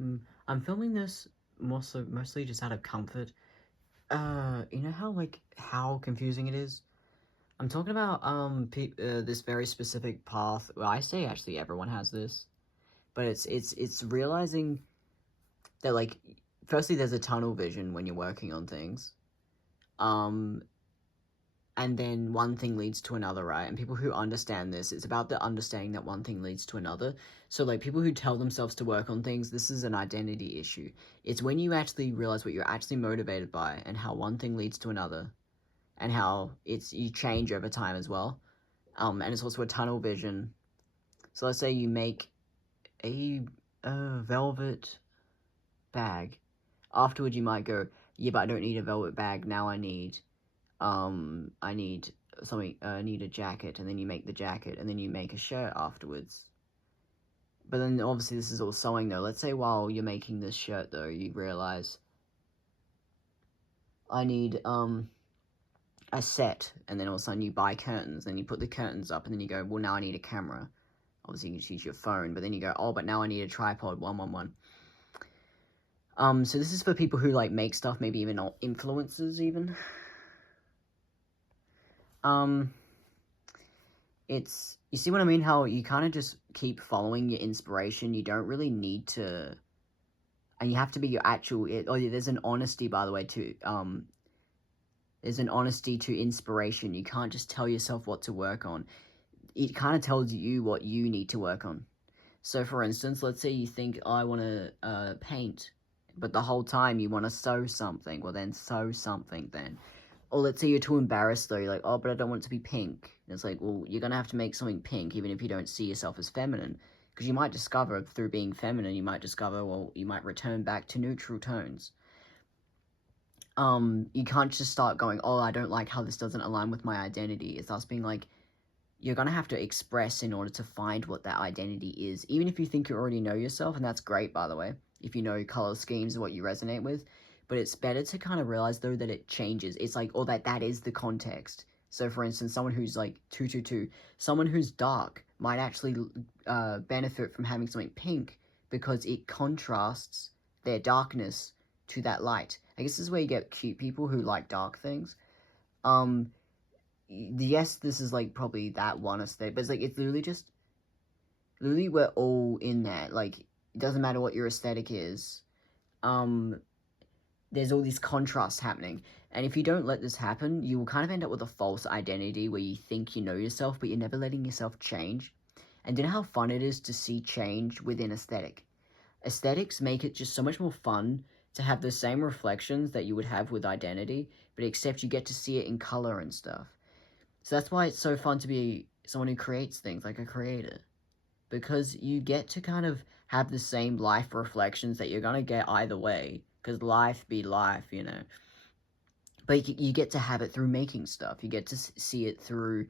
I'm filming this mostly just out of comfort. You know how confusing it is? I'm talking about this very specific path. Well, I say actually everyone has this, but it's realizing that firstly there's a tunnel vision when you're working on things. Um and then one thing leads to another, right? And people who understand this, it's about the understanding that one thing leads to another. So, people who tell themselves to work on things, this is an identity issue. It's when you actually realize what you're actually motivated by and how one thing leads to another and how you change over time as well. And it's also a tunnel vision. So, let's say you make a velvet bag. Afterwards, you might go, yeah, but I don't need a velvet bag. Now I need something, I need a jacket, and then you make the jacket, and then you make a shirt afterwards. But then, obviously, this is all sewing, though. Let's say while you're making this shirt, though, you realize, I need, a set, and then all of a sudden you buy curtains, then you put the curtains up, and then you go, well, now I need a camera. Obviously, you just use your phone, but then you go, oh, but now I need a tripod, 111. So this is for people who, make stuff, maybe even influencers, even. You see what I mean? How you kind of just keep following your inspiration. You don't really need to, and you have to be your actual, there's an honesty, by the way, to, there's an honesty to inspiration. You can't just tell yourself what to work on. It kind of tells you what you need to work on. So, for instance, let's say you think, oh, I want to, paint, but the whole time you want to sew something. Well, then sew something then. Or let's say you're too embarrassed, though. You're like, oh, but I don't want it to be pink. And it's like, well, you're going to have to make something pink, even if you don't see yourself as feminine. Because you might discover, through being feminine, you might discover, well, you might return back to neutral tones. You can't just start going, oh, I don't like how this doesn't align with my identity. It's us being like, you're going to have to express in order to find what that identity is. Even if you think you already know yourself, and that's great, by the way, if you know color schemes and what you resonate with. But it's better to kind of realize, though, that it changes. It's like, or that is the context. So, for instance, someone who's like 222, someone who's dark might actually benefit from having something pink because it contrasts their darkness to that light. I guess this is where you get cute people who like dark things. Yes, this is probably that one aesthetic, but it's literally we're all in that. It doesn't matter what your aesthetic is. There's all these contrasts happening. And if you don't let this happen, you will kind of end up with a false identity where you think you know yourself, but you're never letting yourself change. And do you know how fun it is to see change within aesthetic? Aesthetics make it just so much more fun to have the same reflections that you would have with identity, but except you get to see it in color and stuff. So that's why it's so fun to be someone who creates things, like a creator. Because you get to kind of have the same life reflections that you're going to get either way. Because life be life, you know. But you get to have it through making stuff. You get to see it through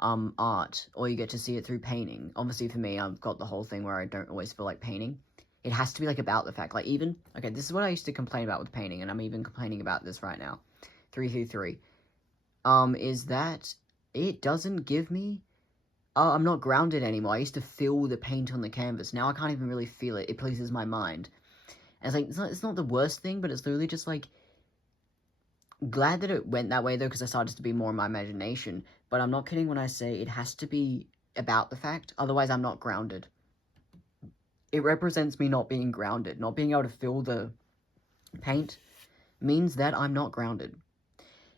art. Or you get to see it through painting. Obviously, for me, I've got the whole thing where I don't always feel like painting. It has to be, about the fact. Okay, this is what I used to complain about with painting. And I'm even complaining about this right now. 333. Is that it doesn't give me... I'm not grounded anymore. I used to feel the paint on the canvas. Now I can't even really feel it. It pleases my mind. And it's not the worst thing, but it's literally just glad that it went that way though, because I started to be more in my imagination. But I'm not kidding when I say it has to be about the fact, otherwise I'm not grounded. It represents me not being grounded. Not being able to feel the paint means that I'm not grounded.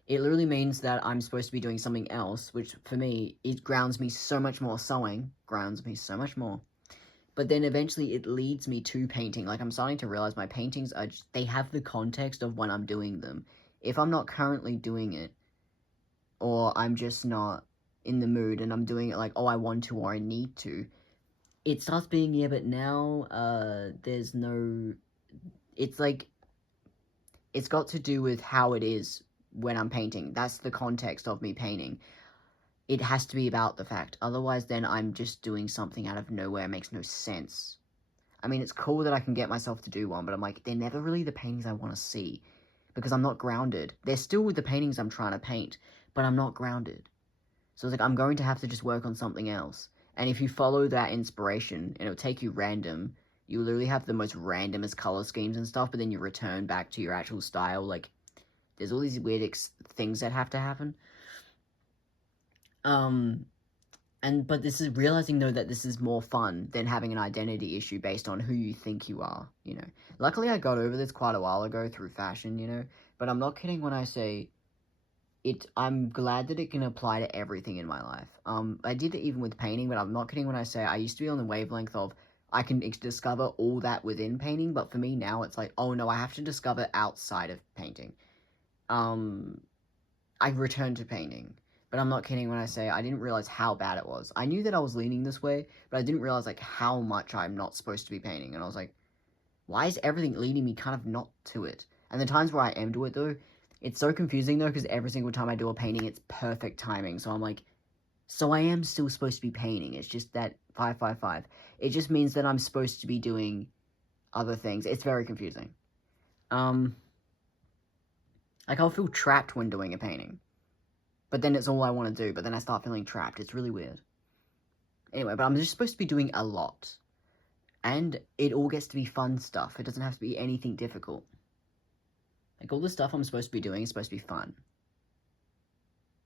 It literally means that I'm supposed to be doing something else, which for me, it grounds me so much more. Sewing grounds me so much more. But then eventually it leads me to painting. I'm starting to realize my paintings they have the context of when I'm doing them. If I'm not currently doing it, or I'm just not in the mood and I'm doing it oh, I want to or I need to, it starts being, yeah, but now, there's no, it's it's got to do with how it is when I'm painting. That's the context of me painting. It has to be about the fact. Otherwise, then I'm just doing something out of nowhere. It makes no sense. I mean, it's cool that I can get myself to do one, but I'm they're never really the paintings I want to see. Because I'm not grounded. They're still the paintings I'm trying to paint, but I'm not grounded. So it's I'm going to have to just work on something else. And if you follow that inspiration, and it'll take you random, You literally have the most randomest color schemes and stuff, but then you return back to your actual style. Like, there's all these weird things that have to happen. But this is realizing, though, that this is more fun than having an identity issue based on who you think you are, you know. Luckily, I got over this quite a while ago through fashion, you know. But I'm not kidding when I say I'm glad that it can apply to everything in my life. I did it even with painting, but I'm not kidding when I say I used to be on the wavelength of I can discover all that within painting, but for me now it's like, oh no, I have to discover outside of painting. I returned to painting, but I'm not kidding when I say I didn't realize how bad it was. I knew that I was leaning this way, but I didn't realize like how much I'm not supposed to be painting, and I was like, why is everything leading me kind of not to it? And the times where I am to it though, it's so confusing though, because every single time I do a painting, it's perfect timing. So I'm like, so I am still supposed to be painting. It's just that 555. It just means that I'm supposed to be doing other things. It's very confusing. Like I'll feel trapped when doing a painting, but then it's all I want to do. But then I start feeling trapped. It's really weird. Anyway, but I'm just supposed to be doing a lot, and it all gets to be fun stuff. It doesn't have to be anything difficult. Like all the stuff I'm supposed to be doing is supposed to be fun.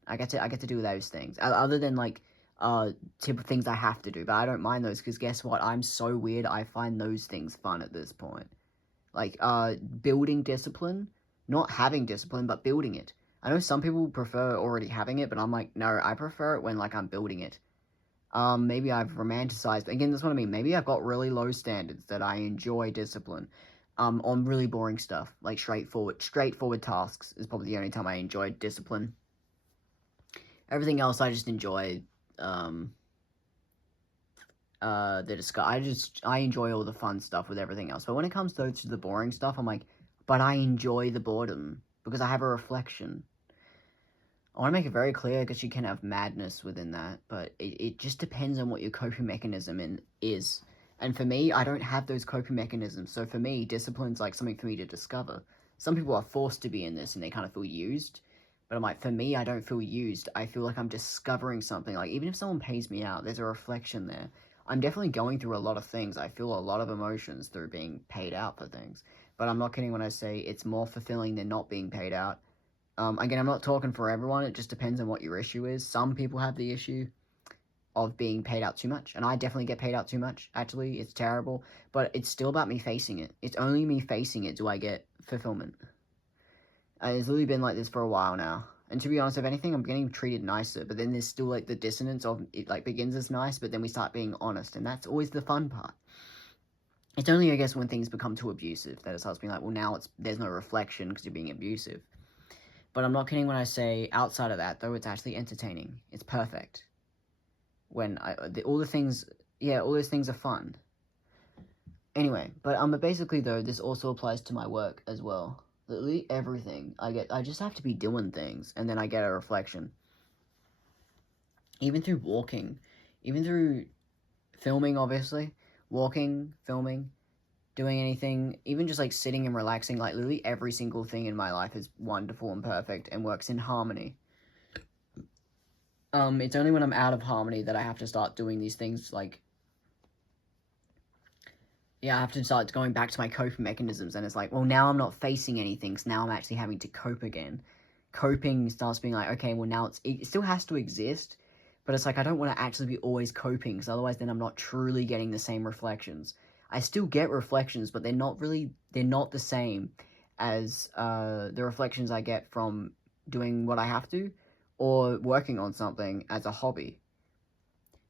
I get to do those things, other than like type of things I have to do, but I don't mind those, because guess what? I'm so weird, I find those things fun at this point. Like building discipline, not having discipline, but building it. I know some people prefer already having it, but I'm like, no, I prefer it when like I'm building it. Maybe I've romanticized, again, that's what I mean, maybe I've got really low standards that I enjoy discipline. On really boring stuff, like straightforward tasks is probably the only time I enjoy discipline. Everything else I just enjoy, I enjoy all the fun stuff with everything else. But when it comes to the boring stuff, I'm like, but I enjoy the boredom, because I have a reflection. I want to make it very clear, because you can have madness within that, but it just depends on what your coping mechanism is. And for me, I don't have those coping mechanisms. So for me, discipline's like something for me to discover. Some people are forced to be in this and they kind of feel used. But I'm like, for me, I don't feel used. I feel like I'm discovering something. Like, even if someone pays me out, there's a reflection there. I'm definitely going through a lot of things. I feel a lot of emotions through being paid out for things. But I'm not kidding when I say it's more fulfilling than not being paid out. Again, I'm not talking for everyone. It just depends on what your issue is. Some people have the issue of being paid out too much, and I definitely get paid out too much. Actually, it's terrible, but it's still about me facing it. It's only me facing it do I get fulfillment. It's literally been like this for a while now, and to be honest, if anything, I'm getting treated nicer, but then there's still like the dissonance of it like begins as nice, but then we start being honest, and that's always the fun part. It's only, I guess, when things become too abusive that it starts being like, well, now there's no reflection because you're being abusive. But I'm not kidding when I say outside of that, though, it's actually entertaining. It's perfect. When all those things are fun. Anyway, but basically though, this also applies to my work as well. Literally everything I just have to be doing things, and then I get a reflection. Even through walking, even through filming, obviously, walking, filming, doing anything, even just like sitting and relaxing, like literally every single thing in my life is wonderful and perfect and works in harmony. It's only when I'm out of harmony that I have to start doing these things, like, yeah, I have to start going back to my coping mechanisms, and it's like, well, now I'm not facing anything, so now I'm actually having to cope again. Coping starts being like, okay, well, now it still has to exist, but it's like, I don't want to actually be always coping, because otherwise then I'm not truly getting the same reflections. I still get reflections, but they're not the same as, the reflections I get from doing what I have to, or working on something as a hobby.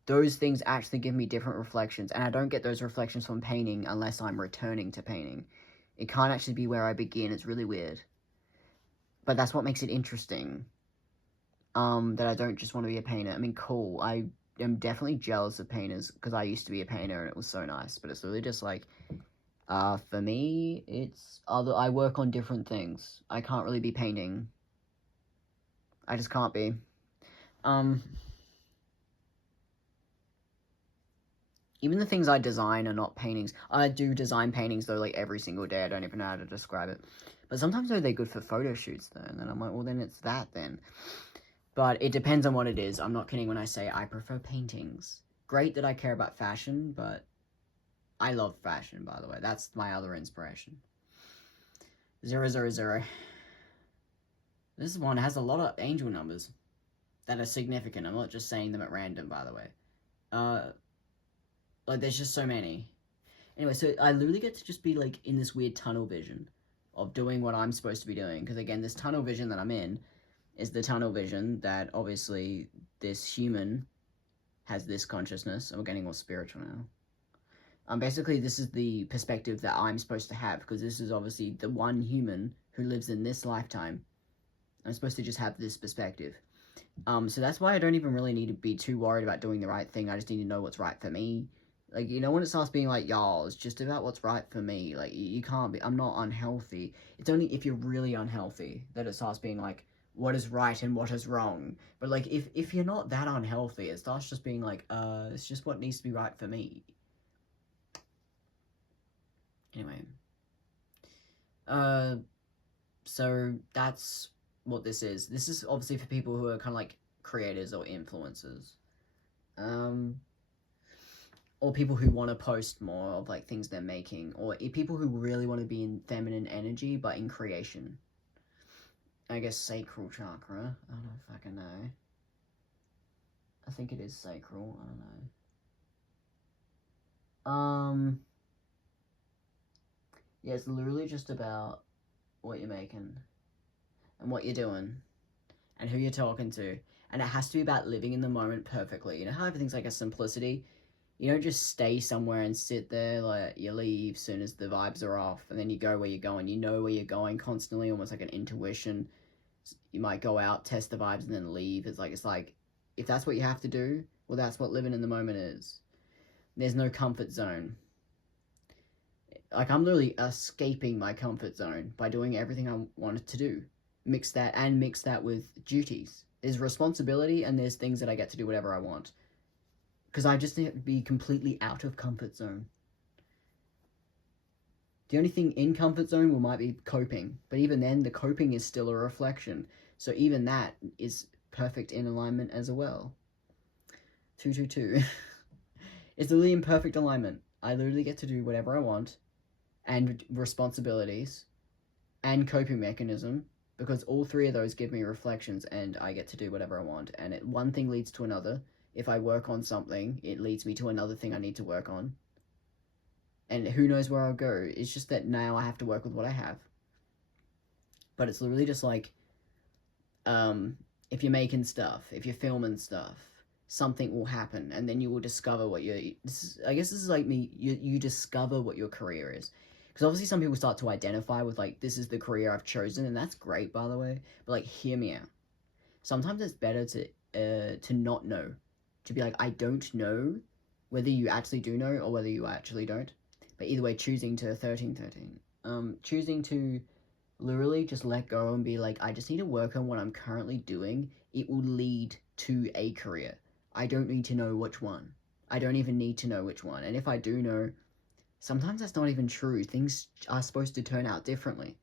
Those things actually give me different reflections, and I don't get those reflections from painting unless I'm returning to painting. It can't actually be where I begin. It's really weird. But that's what makes it interesting. That I don't just want to be a painter. I mean, cool. I am definitely jealous of painters, because I used to be a painter and it was so nice. But it's really just like, for me, I work on different things. I can't really be painting. I just can't be. Even the things I design are not paintings. I do design paintings, though, like, every single day. I don't even know how to describe it. But sometimes, though, they're good for photo shoots, though. And then I'm like, well, then it's that, then. But it depends on what it is. I'm not kidding when I say I prefer paintings. Great that I care about fashion, but I love fashion, by the way. That's my other inspiration. 000. This one has a lot of angel numbers that are significant. I'm not just saying them at random, by the way. Like, there's just so many. Anyway, so I literally get to just be, like, in this weird tunnel vision of doing what I'm supposed to be doing. Because, again, this tunnel vision that I'm in is the tunnel vision that, obviously, this human has this consciousness. We're getting more spiritual now. Basically, this is the perspective that I'm supposed to have, because this is obviously the one human who lives in this lifetime. I'm supposed to just have this perspective. So that's why I don't even really need to be too worried about doing the right thing. I just need to know what's right for me. Like, you know, when it starts being like, y'all, it's just about what's right for me. Like, you can't be, I'm not unhealthy. It's only if you're really unhealthy that it starts being like, what is right and what is wrong. But, like, if you're not that unhealthy, it starts just being like, it's just what needs to be right for me. Anyway. So that's what this is. This is obviously for people who are kind of like creators or influencers. Or people who want to post more of like things they're making, or people who really want to be in feminine energy but in creation. I guess sacral chakra. I don't fucking know. I think it is sacral. I don't know. Yeah, it's literally just about what you're making and what you're doing and who you're talking to, and it has to be about living in the moment perfectly. You know how everything's like a simplicity? You don't just stay somewhere and sit there, like, you leave soon as the vibes are off, and then you go where you're going. You know where you're going constantly, almost like an intuition. You might go out, test the vibes, and then leave. It's like, if that's what you have to do, well, that's what living in the moment is. There's no comfort zone. Like, I'm literally escaping my comfort zone by doing everything I wanted to do. Mix that with duties. There's responsibility, and there's things that I get to do whatever I want. Because I just need to be completely out of comfort zone. The only thing in comfort zone might be coping. But even then, the coping is still a reflection. So even that is perfect in alignment as well. 222. It's literally in perfect alignment. I literally get to do whatever I want. And responsibilities. And coping mechanism. Because all three of those give me reflections, and I get to do whatever I want. And one thing leads to another. If I work on something, it leads me to another thing I need to work on. And who knows where I'll go. It's just that now I have to work with what I have. But it's literally just like, if you're making stuff, if you're filming stuff, something will happen, and then you will discover what I guess this is like me, you discover what your career is. Because obviously some people start to identify with, like, this is the career I've chosen, and that's great, by the way. But, like, hear me out. Sometimes it's better to not know. To be like, I don't know whether you actually do know or whether you actually don't. But either way, choosing to 1313. Choosing to literally just let go and be like, I just need to work on what I'm currently doing. It will lead to a career. I don't need to know which one. I don't even need to know which one. And if I do know, sometimes that's not even true. Things are supposed to turn out differently.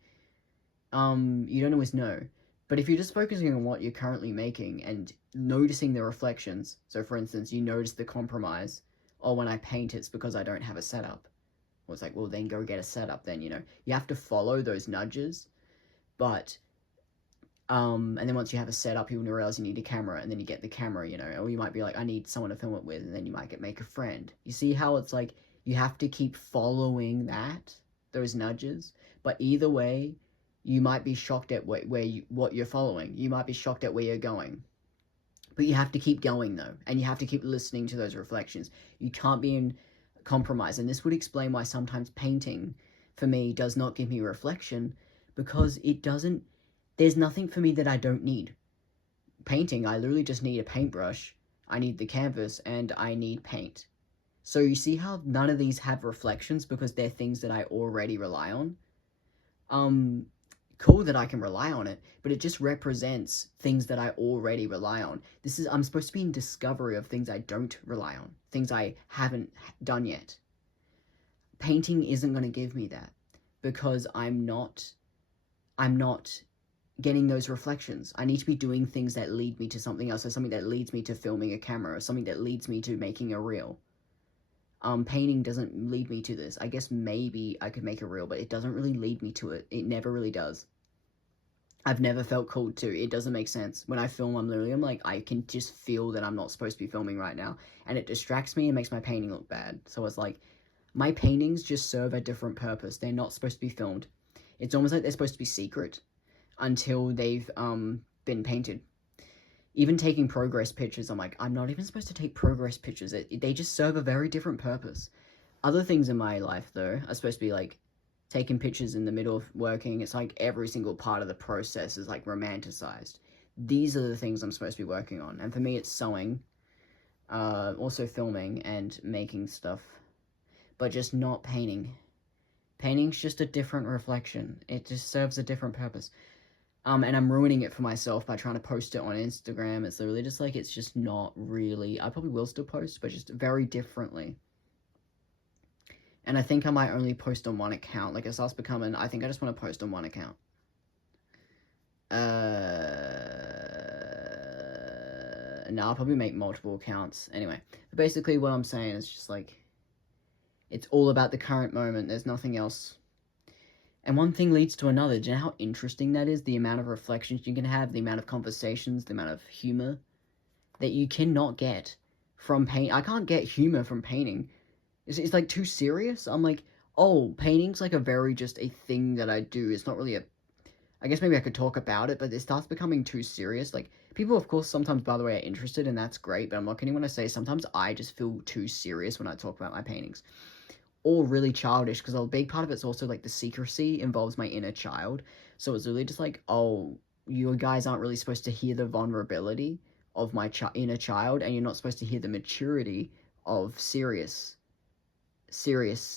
You don't always know. But if you're just focusing on what you're currently making and noticing the reflections, so for instance, you notice the compromise, or when I paint, it's because I don't have a setup. Well, it's like, well, then go get a setup then, you know. You have to follow those nudges, but, and then once you have a setup, you realize you need a camera, and then you get the camera, you know, or you might be like, I need someone to film it with, and then you might make a friend. You see how it's like, you have to keep following those nudges, but either way, you might be shocked at what you're following. You might be shocked at where you're going. But you have to keep going, though. And you have to keep listening to those reflections. You can't be in compromise. And this would explain why sometimes painting, for me, does not give me reflection. Because it doesn't... There's nothing for me that I don't need. Painting, I literally just need a paintbrush. I need the canvas. And I need paint. So you see how none of these have reflections? Because they're things that I already rely on? Cool that I can rely on it, but it just represents things that I already rely on. I'm supposed to be in discovery of things I don't rely on, things I haven't done yet. Painting isn't going to give me that, because I'm not getting those reflections. I need to be doing things that lead me to something else, or something that leads me to filming a camera, or something that leads me to making a reel. Painting doesn't lead me to this. I guess maybe I could make a reel, but it doesn't really lead me to it. It never really does. I've never felt called to. It doesn't make sense. When I film, I'm like, I can just feel that I'm not supposed to be filming right now. And it distracts me and makes my painting look bad. So it's like, my paintings just serve a different purpose. They're not supposed to be filmed. It's almost like they're supposed to be secret until they've been painted. Even taking progress pictures, I'm like, I'm not even supposed to take progress pictures. They just serve a very different purpose. Other things in my life, though, are supposed to be like, taking pictures in the middle of working. It's like every single part of the process is like romanticized. These are the things I'm supposed to be working on. And for me, it's sewing, also filming and making stuff, but just not painting. Painting's just a different reflection. It just serves a different purpose. And I'm ruining it for myself by trying to post it on Instagram. It's literally just like, it's just not really, I probably will still post, but just very differently. And I think I might only post on one account. Like, it starts becoming, I think I just want to post on one account. Now I'll probably make multiple accounts. Anyway, but basically what I'm saying is just like, it's all about the current moment. There's nothing else. And one thing leads to another. Do you know how interesting that is? The amount of reflections you can have, the amount of conversations, the amount of humor that you cannot get from paint. I can't get humor from painting. It's like too serious. I'm like, oh, painting's like a very just a thing that I do. It's not really a, I guess maybe I could talk about it, but it starts becoming too serious. Like, people, of course, sometimes, by the way, are interested, and that's great, but I'm not kidding when I say sometimes I just feel too serious when I talk about my paintings. Or really childish, because a big part of it's also, like, the secrecy involves my inner child. So it's really just like, oh, you guys aren't really supposed to hear the vulnerability of my inner child, and you're not supposed to hear the maturity of serious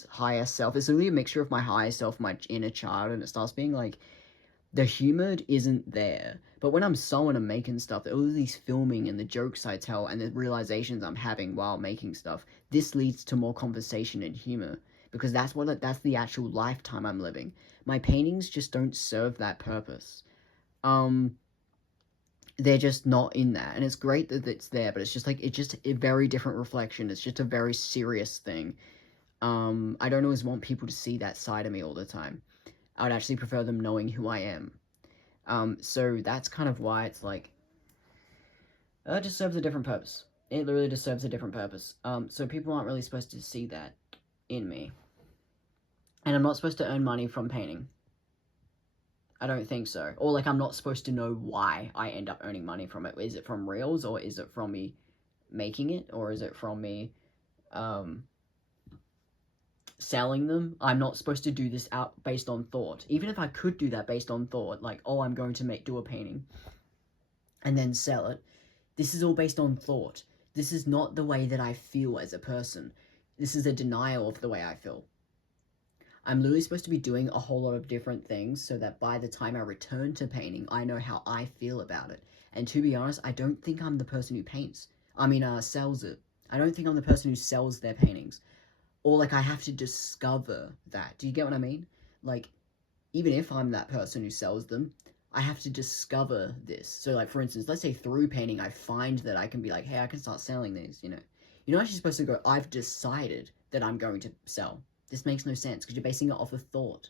higher self. It's really a mixture of my higher self, my inner child, and it starts being like, the humor isn't there. But when I'm sewing and making stuff, all of these filming and the jokes I tell and the realizations I'm having while making stuff, this leads to more conversation and humor, because that's the actual lifetime I'm living. My paintings just don't serve that purpose. They're just not in that, and it's great that it's there, but it's just like, it's just a very different reflection. It's just a very serious thing. I don't always want people to see that side of me all the time. I would actually prefer them knowing who I am. So that's kind of why it's like, it just serves a different purpose. It literally just serves a different purpose. So people aren't really supposed to see that in me. And I'm not supposed to earn money from painting. I don't think so. Or, like, I'm not supposed to know why I end up earning money from it. Is it from reels, or is it from me making it, or is it from me, selling them? I'm not supposed to do this out based on thought. Even if I could do that based on thought, like, oh, I'm going to do a painting and then sell it, this is all based on thought. This is not the way that I feel as a person. This is a denial of the way I feel. I'm literally supposed to be doing a whole lot of different things so that by the time I return to painting, I know how I feel about it. And to be honest, I don't think I'm the person who paints. Sells it. I don't think I'm the person who sells their paintings. Or, like, I have to discover that. Do you get what I mean? Like, even if I'm that person who sells them, I have to discover this. So, like, for instance, let's say through painting, I find that I can be like, hey, I can start selling these, you know? You're not actually supposed to go, I've decided that I'm going to sell. This makes no sense, because you're basing it off of thought.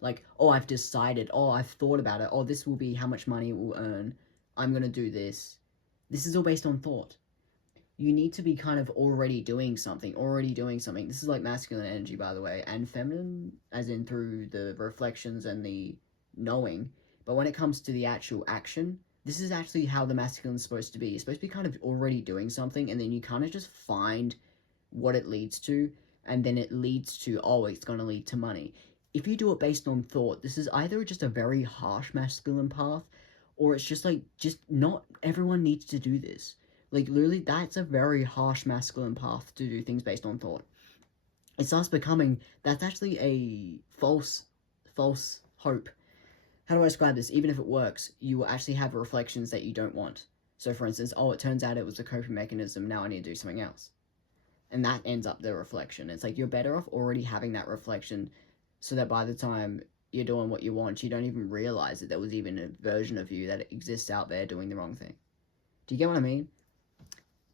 Like, oh, I've decided, oh, I've thought about it, oh, this will be how much money it will earn, I'm going to do this. This is all based on thought. You need to be kind of already doing something. This is like masculine energy, by the way, and feminine, as in through the reflections and the knowing. But when it comes to the actual action, this is actually how the masculine is supposed to be. You're supposed to be kind of already doing something, and then you kind of just find what it leads to, and then it leads to, oh, it's going to lead to money. If you do it based on thought, this is either just a very harsh masculine path, or it's just like, just not everyone needs to do this. Like, literally, that's a very harsh masculine path to do things based on thought. It starts becoming, that's actually a false hope. How do I describe this? Even if it works, you will actually have reflections that you don't want. So, for instance, oh, it turns out it was a coping mechanism, now I need to do something else. And that ends up the reflection. It's like, you're better off already having that reflection, so that by the time you're doing what you want, you don't even realize that there was even a version of you that exists out there doing the wrong thing. Do you get what I mean?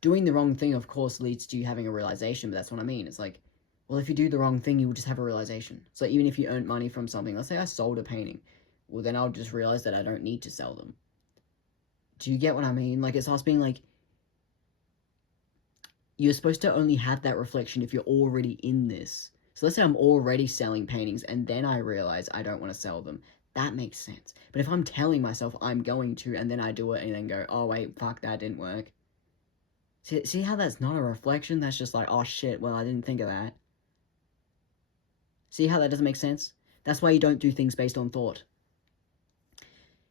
doing the wrong thing, of course, leads to you having a realization, but that's what I mean. It's like, well, if you do the wrong thing, you will just have a realization. So even if you earn money from something, let's say I sold a painting, well, then I'll just realize that I don't need to sell them. Do you get what I mean? Like, it's us being like, you're supposed to only have that reflection if you're already in this. So let's say I'm already selling paintings and then I realize I don't want to sell them. That makes sense. But if I'm telling myself I'm going to and then I do it and then go, oh wait, fuck, that didn't work. See how that's not a reflection? That's just like, oh shit, well, I didn't think of that. See how that doesn't make sense? That's why you don't do things based on thought.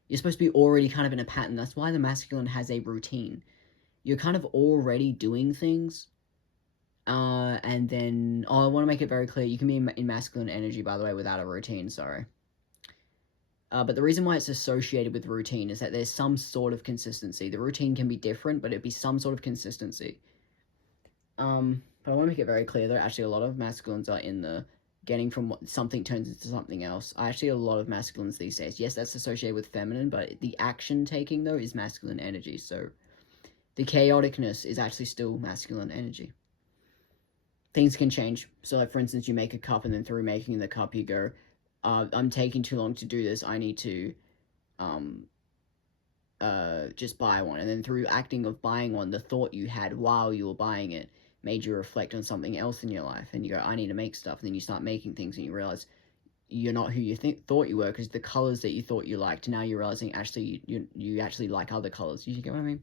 You're supposed to be already kind of in a pattern. That's why the masculine has a routine. You're kind of already doing things. And then, I want to make it very clear, you can be in masculine energy, by the way, without a routine, sorry. But the reason why it's associated with routine is that there's some sort of consistency. The routine can be different, but it'd be some sort of consistency. But I want to make it very clear that actually a lot of masculines are in the getting from what something turns into something else. I actually a lot of masculines these days. Yes, that's associated with feminine, but the action taking, though, is masculine energy. So the chaoticness is actually still masculine energy. Things can change. So, like, for instance, you make a cup, and then through making the cup, you go, I'm taking too long to do this. I need to, just buy one. And then through acting of buying one, the thought you had while you were buying it made you reflect on something else in your life. And you go, I need to make stuff. And then you start making things, and you realize you're not who you thought you were, because the colors that you thought you liked, now you're realizing actually you actually like other colors. You get what I mean?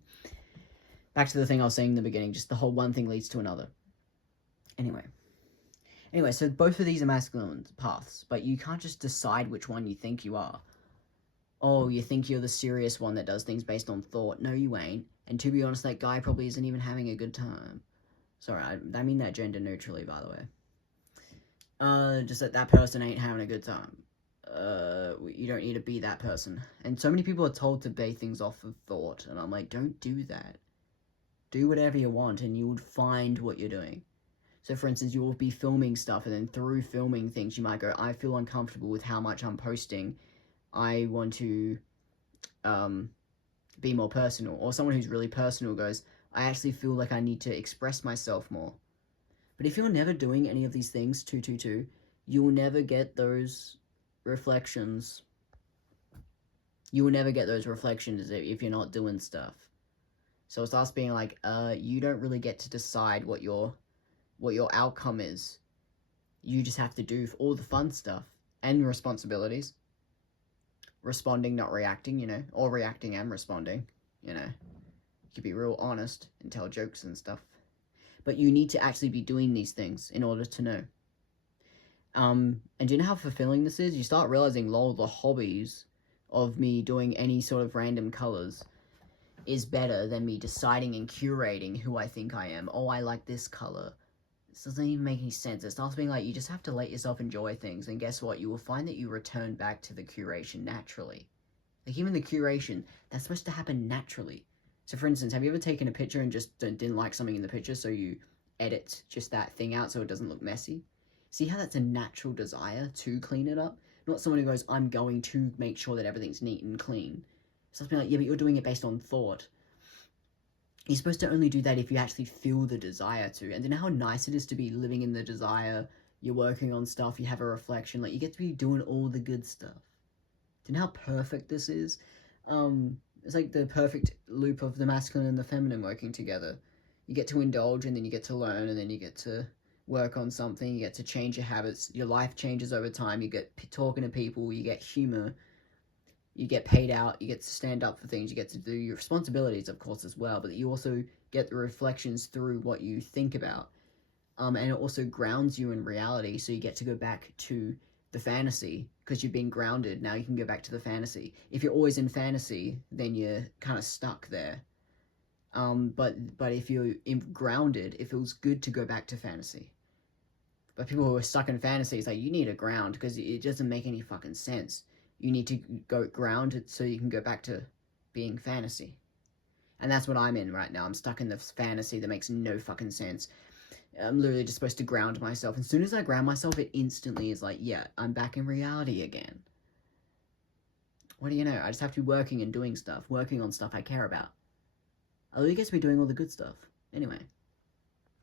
Back to the thing I was saying in the beginning, just the whole one thing leads to another. Anyway, so both of these are masculine paths, but you can't just decide which one you think you are. Oh, you think you're the serious one that does things based on thought. No, you ain't. And to be honest, that guy probably isn't even having a good time. Sorry, I mean that gender neutrally, by the way. Just that person ain't having a good time. You don't need to be that person. And so many people are told to base things off of thought, and I'm like, don't do that. Do whatever you want, and you would find what you're doing. So, for instance, you will be filming stuff, and then through filming things, you might go, I feel uncomfortable with how much I'm posting. I want to be more personal. Or someone who's really personal goes, I actually feel like I need to express myself more. But if you're never doing any of these things, you will never get those reflections. You will never get those reflections if you're not doing stuff. So it's us being like, you don't really get to decide what your outcome is. You just have to do all the fun stuff and responsibilities. Responding, not reacting, or reacting and responding, You could be real honest and tell jokes and stuff. But you need to actually be doing these things in order to know. And do you know how fulfilling this is? You start realizing, lol, the hobbies of me doing any sort of random colors is better than me deciding and curating who I think I am. Oh, I like this color. This doesn't even make any sense. It starts being like, you just have to let yourself enjoy things, and guess what? You will find that you return back to the curation naturally. Like, even the curation, that's supposed to happen naturally. So, for instance, have you ever taken a picture and just didn't like something in the picture, so you edit just that thing out so it doesn't look messy? See how that's a natural desire to clean it up? Not someone who goes, I'm going to make sure that everything's neat and clean. So it's like, yeah, but you're doing it based on thought. You're supposed to only do that if you actually feel the desire to. And do you know how nice it is to be living in the desire? You're working on stuff, you have a reflection, like, you get to be doing all the good stuff. Do you know how perfect this is? It's like the perfect loop of the masculine and the feminine working together. You get to indulge, and then you get to learn, and then you get to work on something, you get to change your habits, your life changes over time, you get talking to people, you get humor, you get paid out, you get to stand up for things, you get to do your responsibilities, of course, as well, but you also get the reflections through what you think about. And it also grounds you in reality, so you get to go back to the fantasy, because you've been grounded, now you can go back to the fantasy. If you're always in fantasy, then you're kind of stuck there. But if you're grounded, it feels good to go back to fantasy. But people who are stuck in fantasy, it's like, you need a ground, because it doesn't make any fucking sense. You need to go grounded so you can go back to being fantasy. And that's what I'm in right now. I'm stuck in the fantasy that makes no fucking sense. I'm literally just supposed to ground myself. As soon as I ground myself, it instantly is like, yeah, I'm back in reality again. What do you know? I just have to be working and doing stuff. Working on stuff I care about. I really get to be doing all the good stuff. Anyway.